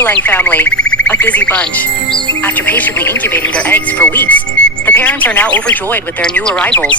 noodling family, a busy bunch. After patiently incubating their eggs for weeks, the parents are now overjoyed with their new arrivals.